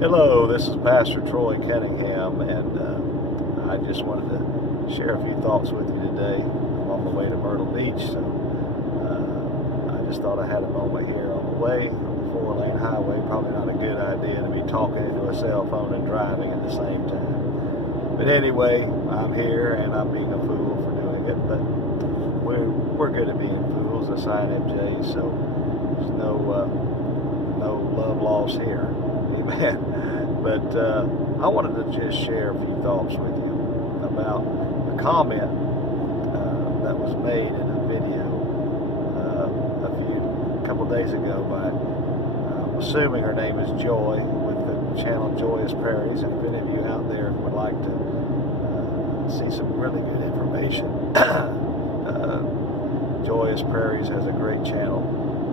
Hello, this is Pastor Troy Cunningham, and I just wanted to share a few thoughts with you today. I'm on the way to Myrtle Beach, so I just thought I had a moment here on the way, on the 4-lane highway. Probably not a good idea to be talking into a cell phone and driving at the same time. But anyway, I'm here, and I'm being a fool for doing it, but we're good at being fools, us INFJs, so there's no love lost here. Amen. But I wanted to just share a few thoughts with you about a comment that was made in a video a couple days ago by, I'm assuming her name is Joy, with the channel Joyous Prairies. And if any of you out there would like to see some really good information, Joyous Prairies has a great channel.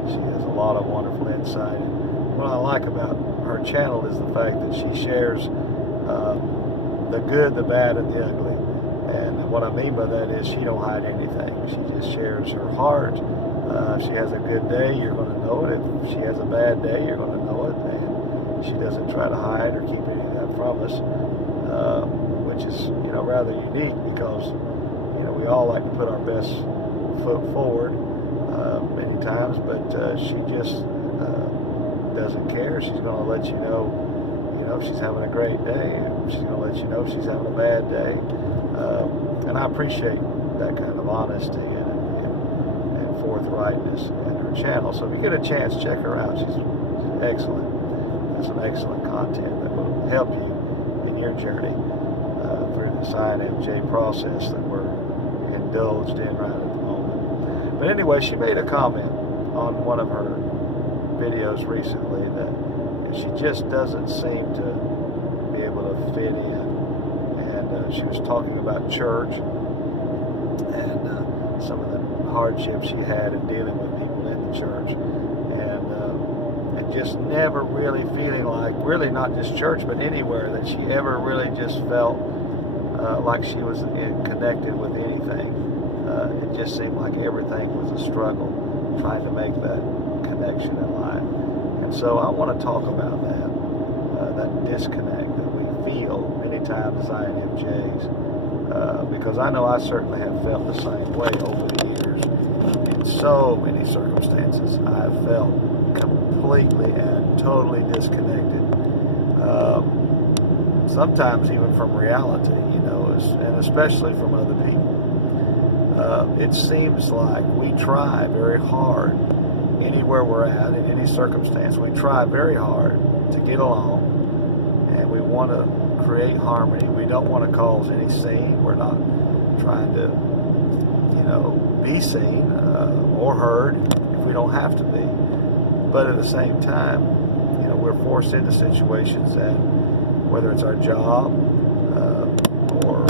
She has a lot of wonderful insight. And what I like about her channel is the fact that she shares the good, the bad, and the ugly. And what I mean by that is she don't hide anything. She just shares her heart. If she has a good day, you're going to know it. If she has a bad day, you're going to know it. And she doesn't try to hide or keep any of that from us, which is rather unique, because we all like to put our best foot forward many times, but she just doesn't care. She's going to let you know if she's having a great day. She's going to let you know if she's having a bad day. And I appreciate that kind of honesty and forthrightness in her channel. So if you get a chance, check her out. She's excellent. That's some excellent content that will help you in your journey through this INFJ process that we're indulged in right at the moment. But anyway, she made a comment on one of her videos recently that she just doesn't seem to be able to fit in, and she was talking about church and some of the hardships she had in dealing with people in the church, and just never really feeling like, really not just church but anywhere, that she ever really just felt like she was connected with anything. It just seemed like everything was a struggle trying to make that connection in life. And so I want to talk about that disconnect that we feel many times as INFJs, because I know I certainly have felt the same way over the years. In so many circumstances, I have felt completely and totally disconnected, sometimes even from reality, and especially from other people. It seems like we try very hard anywhere we're at, in any circumstance. We try very hard to get along, and we want to create harmony. We don't want to cause any scene. We're not trying to, be seen or heard if we don't have to be. But at the same time, we're forced into situations, and whether it's our job or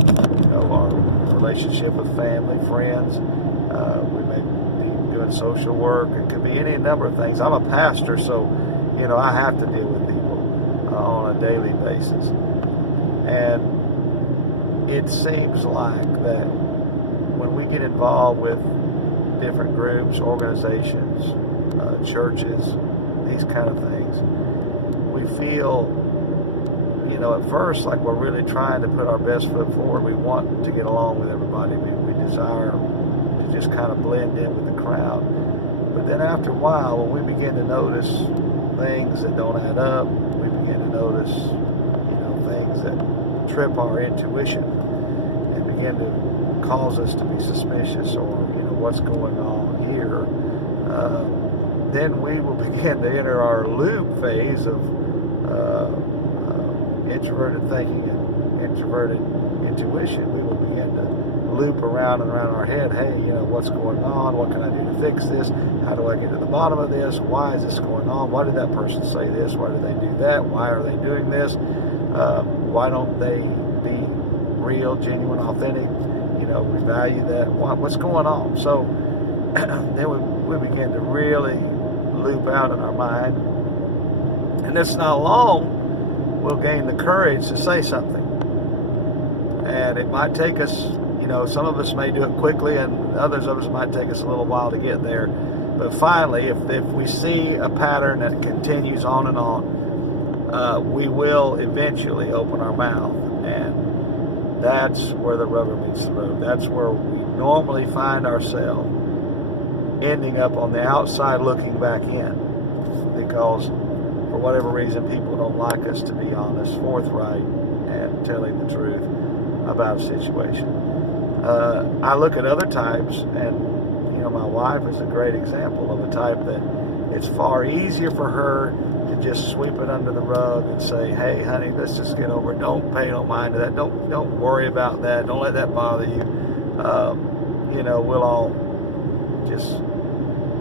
our relationship with family, friends, we may be doing social work. It could be any number of things. I'm a pastor, so I have to deal with people on a daily basis, and it seems like that when we get involved with different groups, organizations, churches, these kind of things, we feel at first like we're really trying to put our best foot forward. We want to get along with everybody. We desire to just kind of blend in with the crowd. But then after a while, when we begin to notice things that don't add up, we begin to notice, things that trip our intuition and begin to cause us to be suspicious, or, what's going on here, then we will begin to enter our loop phase of introverted thinking and introverted intuition. We will begin to loop around and around our head. Hey, what's going on? What can I do to fix this? How do I get to the bottom of this? Why is this going on? Why did that person say this? Why did they do that? Why are they doing this? Why don't they be real, genuine, authentic? We value that. What's going on? So then we begin to really loop out in our mind, and it's not long we'll gain the courage to say something. And it might take us, some of us may do it quickly, and others of us might take us a little while to get there. But finally, if we see a pattern that continues on and on, we will eventually open our mouth. And that's where the rubber meets the road. That's where we normally find ourselves ending up on the outside looking back in, because for whatever reason people don't like us to be honest, forthright, and telling the truth about a situation. I look at other types, and my wife is a great example of a type that it's far easier for her to just sweep it under the rug and say, hey honey, let's just get over it, don't pay no mind to that, don't worry about that, don't let that bother you. We'll all just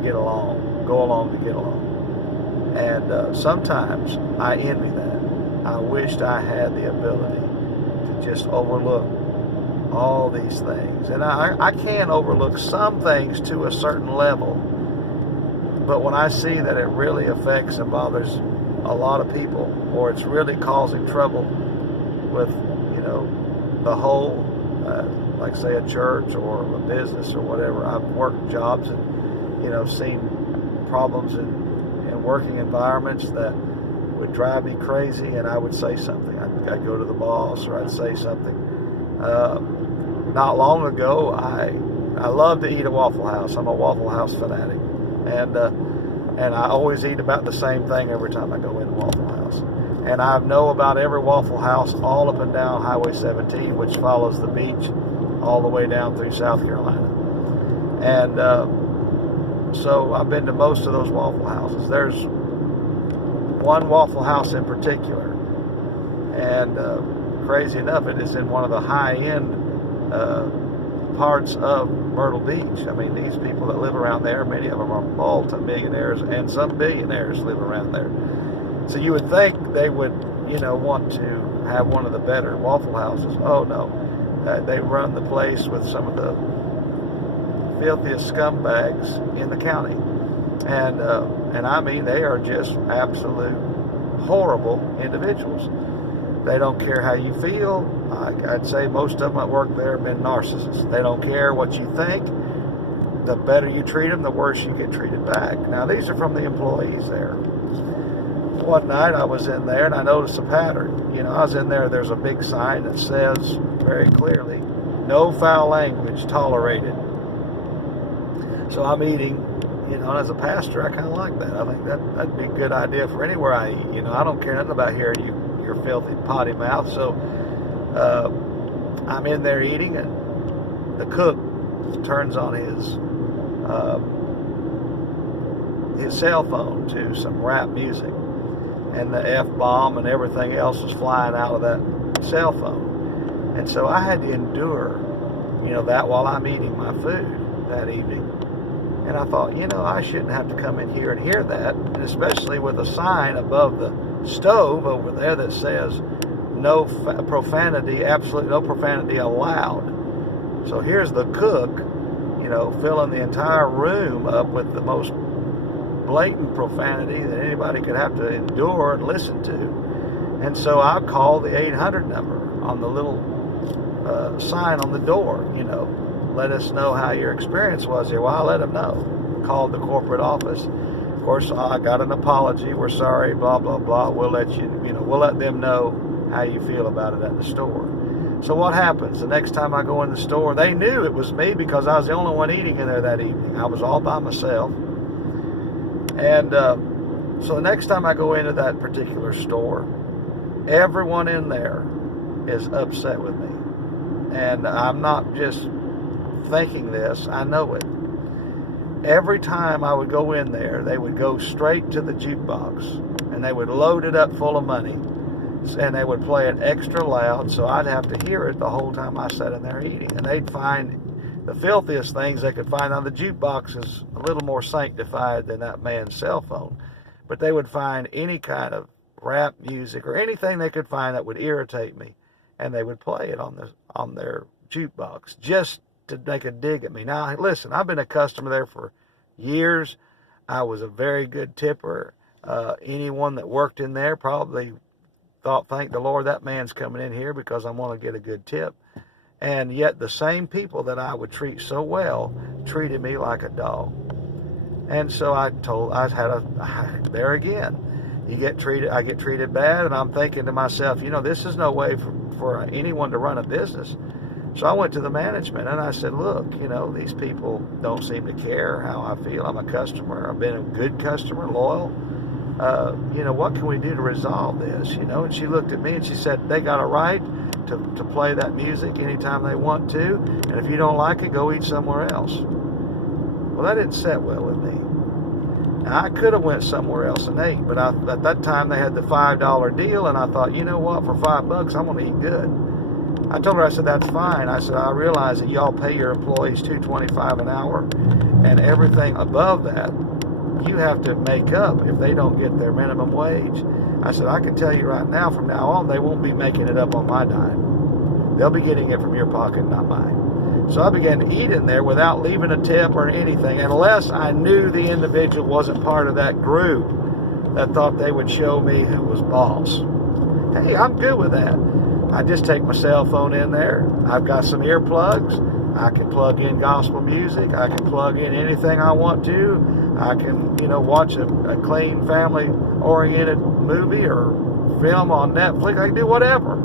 get along, go along to get along. And sometimes I envy that. I wished I had the ability to just overlook all these things. And I can overlook some things to a certain level, but when I see that it really affects and bothers a lot of people, or it's really causing trouble with, the whole, like say a church or a business or whatever. I've worked jobs and, seen problems in working environments that would drive me crazy, and I would say something. I'd go to the boss, or I'd say something. Not long ago, I love to eat at Waffle House. I'm a Waffle House fanatic, and I always eat about the same thing every time I go into Waffle House. And I know about every Waffle House all up and down Highway 17, which follows the beach all the way down through South Carolina. And so I've been to most of those Waffle Houses. There's one Waffle House in particular, and crazy enough, it is in one of the high-end parts of Myrtle Beach. I mean, these people that live around there, many of them are multi-millionaires, and some billionaires live around there. So you would think they would, want to have one of the better Waffle Houses. Oh no, they run the place with some of the filthiest scumbags in the county, and I mean, they are just absolute horrible individuals. They don't care how you feel. I'd say most of them that work there have been narcissists. They don't care what you think. The better you treat them, the worse you get treated back. Now, these are from the employees there. One night I was in there and I noticed a pattern. I was in there, there's a big sign that says very clearly, no foul language tolerated. So I'm eating, and as a pastor, I kind of like that. I think that'd be a good idea for anywhere I eat. I don't care nothing about hearing your filthy potty mouth. So I'm in there eating, and the cook turns on his cell phone to some rap music, and the F-bomb and everything else was flying out of that cell phone. And so I had to endure, that while I'm eating my food that evening. And I thought, I shouldn't have to come in here and hear that, and especially with a sign above the stove over there that says no profanity, absolutely no profanity allowed. So here's the cook, filling the entire room up with the most blatant profanity that anybody could have to endure and listen to. And so I called the 800 number on the little sign on the door, let us know how your experience was here. Well, I let them know. Called the corporate office. Of course, I got an apology. We're sorry, blah, blah, blah. We'll let we'll let them know how you feel about it at the store. So what happens? The next time I go in the store, they knew it was me because I was the only one eating in there that evening. I was all by myself. And so the next time I go into that particular store, everyone in there is upset with me. And I'm not just thinking this, I know it. Every time I would go in there, they would go straight to the jukebox, and they would load it up full of money, and they would play it extra loud, so I'd have to hear it the whole time I sat in there eating. And they'd find the filthiest things they could find on the jukebox is a little more sanctified than that man's cell phone. But they would find any kind of rap music or anything they could find that would irritate me, and they would play it on their jukebox just to make a dig at me. Now, listen, I've been a customer there for years. I was a very good tipper. Anyone that worked in there probably thought, thank the Lord, that man's coming in here because I want to get a good tip. And yet the same people that I would treat so well treated me like a dog. And so there again, I get treated bad, and I'm thinking to myself, this is no way for anyone to run a business. So I went to the management and I said, look, these people don't seem to care how I feel. I'm a customer. I've been a good customer, loyal. What can we do to resolve this? And she looked at me and she said, they got a right to play that music anytime they want to. And if you don't like it, go eat somewhere else. Well, that didn't sit well with me. Now, I could have went somewhere else and ate, but at that time they had the $5 deal, and I thought, you know what, for $5 I'm going to eat good. I told her, I said, that's fine. I said, I realize that y'all pay your employees $2.25 an hour, and everything above that you have to make up if they don't get their minimum wage. I said, I can tell you right now, from now on, they won't be making it up on my dime. They'll be getting it from your pocket, not mine. So I began to eat in there without leaving a tip or anything, unless I knew the individual wasn't part of that group that thought they would show me who was boss. Hey, I'm good with that. I just take my cell phone in there. I've got some earplugs. I can plug in gospel music. I can plug in anything I want to. I can, watch a clean, family-oriented movie or film on Netflix. I can do whatever.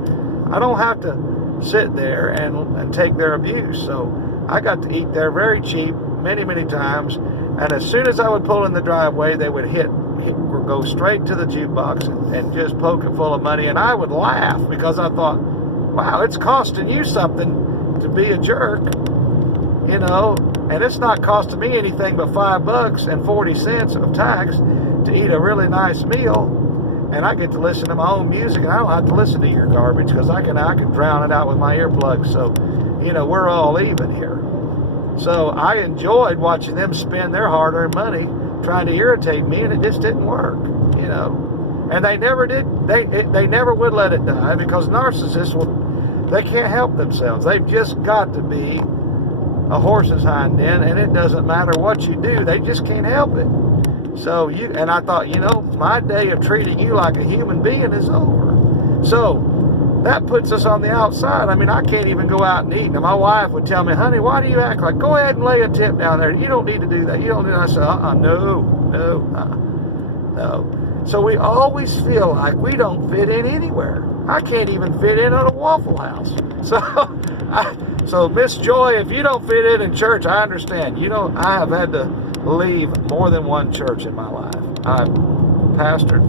I don't have to sit there and take their abuse. So I got to eat there very cheap many, many times. And as soon as I would pull in the driveway, they would go straight to the jukebox and just poke it full of money. And I would laugh because I thought, wow, it's costing you something to be a jerk, and it's not costing me anything but $5.40 of tax to eat a really nice meal. And I get to listen to my own music, and I don't have to listen to your garbage because I can drown it out with my earplugs. So, we're all even here. So I enjoyed watching them spend their hard-earned money trying to irritate me, and it just didn't work, And they never did. They never would let it die, because narcissists they can't help themselves. They've just got to be a horse's hind end, and it doesn't matter what you do. They just can't help it. So and I thought, my day of treating you like a human being is over. So that puts us on the outside. I mean, I can't even go out and eat. Now, my wife would tell me, honey, why do you act like, go ahead and lay a tip down there. You don't need to do that. You don't do that. I said, no. So we always feel like we don't fit in anywhere. I can't even fit in at a Waffle House. So Miss Joy, if you don't fit in church, I understand. I have had to leave more than one church in my life. I've pastored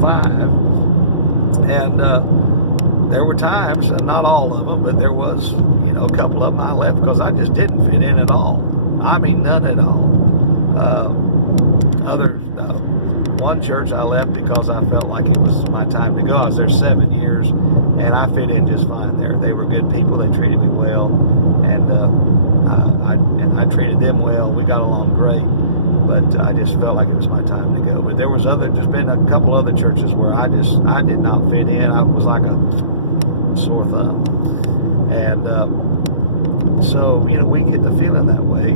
5, and there were times, and not all of them, but there was, a couple of them I left because I just didn't fit in at all. I mean, none at all. One church I left because I felt like it was my time to go. I was there 7 years, and I fit in just fine there. They were good people. They treated me well, and I treated them well. We got along great, but I just felt like it was my time to go. But there's been a couple other churches where I did not fit in. I was like a sore thumb, and so we get to feeling that way,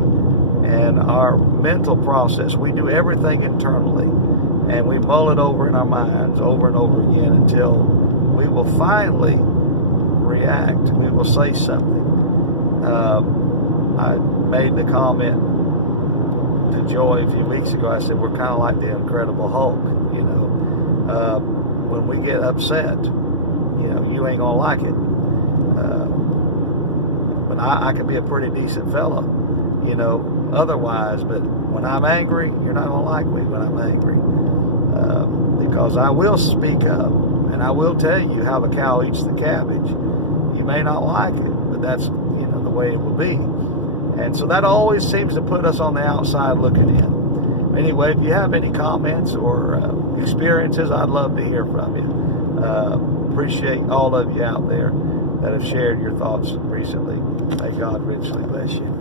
and our mental process, we do everything internally, and we mull it over in our minds over and over again until we will finally react. We will say something. I made the comment to Joy a few weeks ago. I said, we're kind of like the Incredible Hulk. When we get upset, you ain't gonna like it. But I can be a pretty decent fella, otherwise. But when I'm angry, you're not gonna like me when I'm angry, because I will speak up and I will tell you how the cow eats the cabbage. You may not like it, but that's the way it will be. And so that always seems to put us on the outside looking in. Anyway, if you have any comments or experiences, I'd love to hear from you. Appreciate all of you out there that have shared your thoughts recently. May God richly bless you.